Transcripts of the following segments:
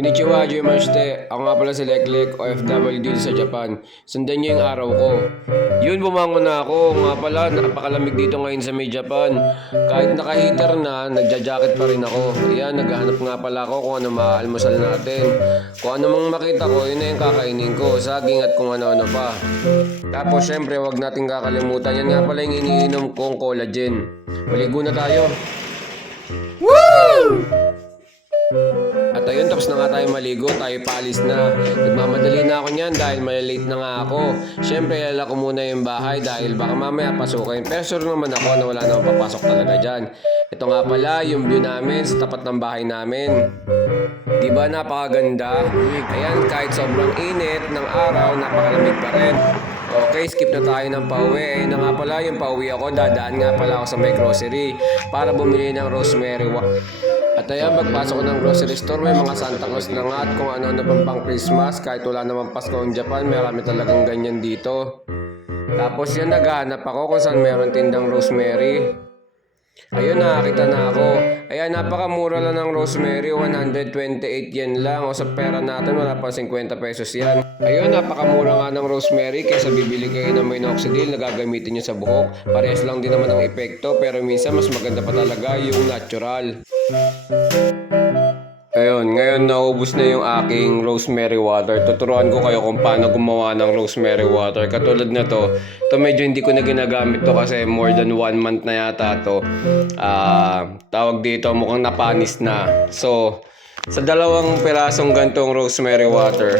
Konnichiwa, Jimashite. Ako nga pala si Leklek, OFW dito sa Japan. Sundan niyo yung araw ko. Yun, bumangon na ako. Nga pala, napakalamig dito ngayon sa may Japan. Kahit naka-heater na, nagja-jacket pa rin ako. Yan, naghahanap nga pala ako kung ano maalmusal natin. Kung ano mang makita ko, yun na yung kakainin ko. Saging at kung ano-ano pa. Tapos, syempre, wag nating kakalimutan. Yan nga pala yung iniinom kong collagen. Maligo na tayo. Woo! At ayun, tapos na nga tayo maligo, tayo paalis na. Nagmamadali na ako niyan dahil malilate na nga ako. Siyempre, ilala ko muna yung bahay dahil baka mamaya pasukin. Pero sure naman ako na wala namang papasok talaga dyan. Ito nga pala yung view namin sa tapat ng bahay namin. Diba napakaganda? Ayan, kahit sobrang init ng araw, napakalamig pa rin. Okay, skip na tayo ng pauwi. Ayun na nga pala, yung pauwi ako, dadaan nga pala ako sa may grocery para bumili ng rosemary. At ayan, pagpasok ko ng grocery store, may mga Santa Claus na nga at kung ano-ano pang Christmas. Kahit wala naman Pasko in Japan, marami talagang ganyan dito. Tapos yan, naghahanap ako kung saan meron tindang rosemary. Ayun, nakakita na ako. Ayan, napakamura lang ng rosemary, 128 yen lang. O sa pera natin, wala pa 50 pesos yan. Ayun, napakamura nga ng rosemary kaysa bibili kayo ng minoxidil na gagamitin nyo sa buhok. Parehas lang din naman ang epekto, pero minsan mas maganda pa talaga yung natural. Ayun, ngayon naubos na yung aking rosemary water. Tuturuan ko kayo kung paano gumawa ng rosemary water. Katulad na to, medyo hindi ko na ginagamit to kasi more than 1 month na yata to. Tawag dito, mukhang napanis na. So, sa 2 pirasong gantong rosemary water,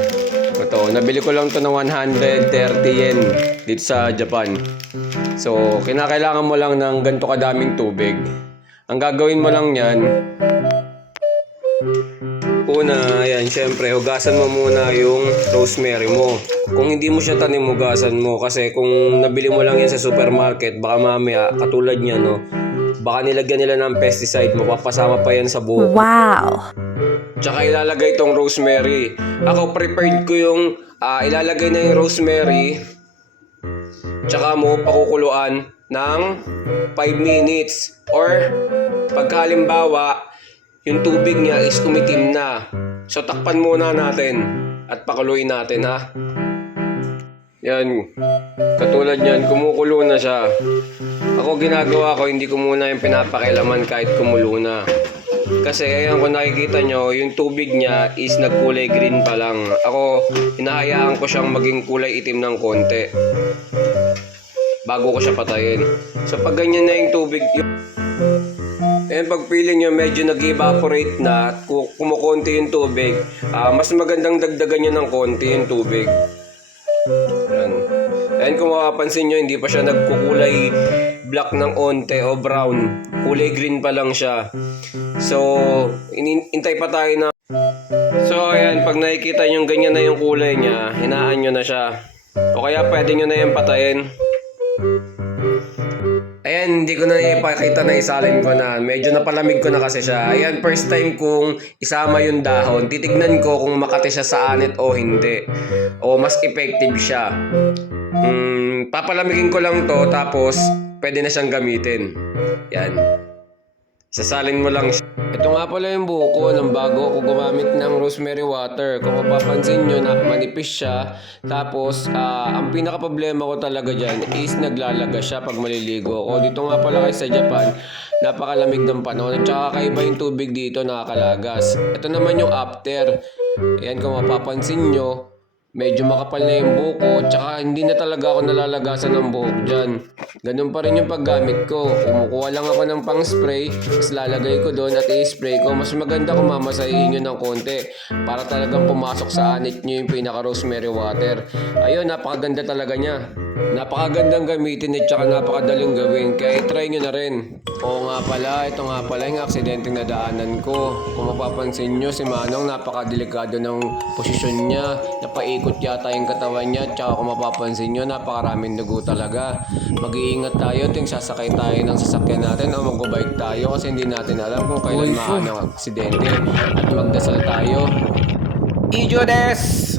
ito, nabili ko lang to ng 130 yen dito sa Japan. So, kinakailangan mo lang ng ganito kadaming tubig. Ang gagawin mo lang yan, una, ayan, syempre, hugasan mo muna yung rosemary mo. Kung hindi mo siya tanim, hugasan mo. Kasi kung nabili mo lang yan sa supermarket, baka mamaya, katulad niya, no? Baka nilagyan nila ng pesticide, mapapasama pa yan sa buhok. Wow! Tsaka ilalagay itong rosemary. Ako, prepared ko yung ilalagay na yung rosemary. Tsaka mo pakukuluan ng 5 minutes. Or, pagkalimbawa, yung tubig niya is umitim na. So, takpan muna natin at pakuluin natin, ha? Yan. Katulad yan, kumukulo na siya. Ako ginagawa ko, hindi ko muna yung pinapakilaman kahit kumulo na. Kasi ayan, kung nakikita nyo, yung tubig niya is nagkulay green pa lang. Ako, hinahayaan ko siyang maging kulay itim ng konti bago ko siya patayin. So, pag ganyan na yung tubig, and pag feeling nyo medyo nag-evaporate na, kumukonti yung tubig, mas magandang dagdagan nyo ng konti yung tubig. Yan. And kung makapansin nyo, hindi pa siya nagkukulay black ng onte o brown. Kulay green pa lang siya. So, intay pa tayo na. So, ayan, pag nakikita nyo ganyan na yung kulay niya, hinaan nyo na siya. O kaya pwede nyo na yung patayin. Ayan, hindi ko na ipakita na isalin ko na. Medyo napalamig ko na kasi siya. Ayan, first time kong isama yung dahon. Titignan ko kung makati siya sa anit o hindi. O mas effective siya. Papalamigin ko lang to, tapos pwede na siyang gamitin. Yan. Sasalin mo lang siya. Ito nga pala yung buko ng bago ako gumamit ng rosemary water. Kung mapapansin nyo, na manipis siya. Tapos, ang pinaka-problema ko talaga dyan is naglalaga siya pag maliligo ako. Dito nga pala kayo sa Japan, napakalamig ng panahon. At saka kaiba yung tubig dito, nakakalagas. Ito naman yung after. Ayan, kung mapapansin nyo, medyo makapal na yung buko, tsaka hindi na talaga ako nalalagasan ng buhok dyan. Ganun pa rin yung paggamit ko. Kumukuha lang ako ng pang-spray, tapos lalagay ko doon at i-spray ko. Mas maganda kung mamasahin nyo ng konti para talagang pumasok sa anit nyo yung pinaka-rosemary water. Ayun, napakaganda talaga niya. Napakagandang gamitin at tsaka napakadaling gawin. Kaya try nyo na rin. Oo nga pala, ito nga pala yung aksidenteng nadaanan ko. Kung mapapansin nyo, si Manong napakadelikado ng posisyon niya. Napaikot yata yung katawan niya. Tsaka kung mapapansin nyo, napakaraming dugo talaga. Mag-iingat tayo tuwing sasakay tayo ng sasakyan natin o mag-bike tayo kasi hindi natin alam kung kailan maano ang aksidente. At magdasal tayo. Ijo des!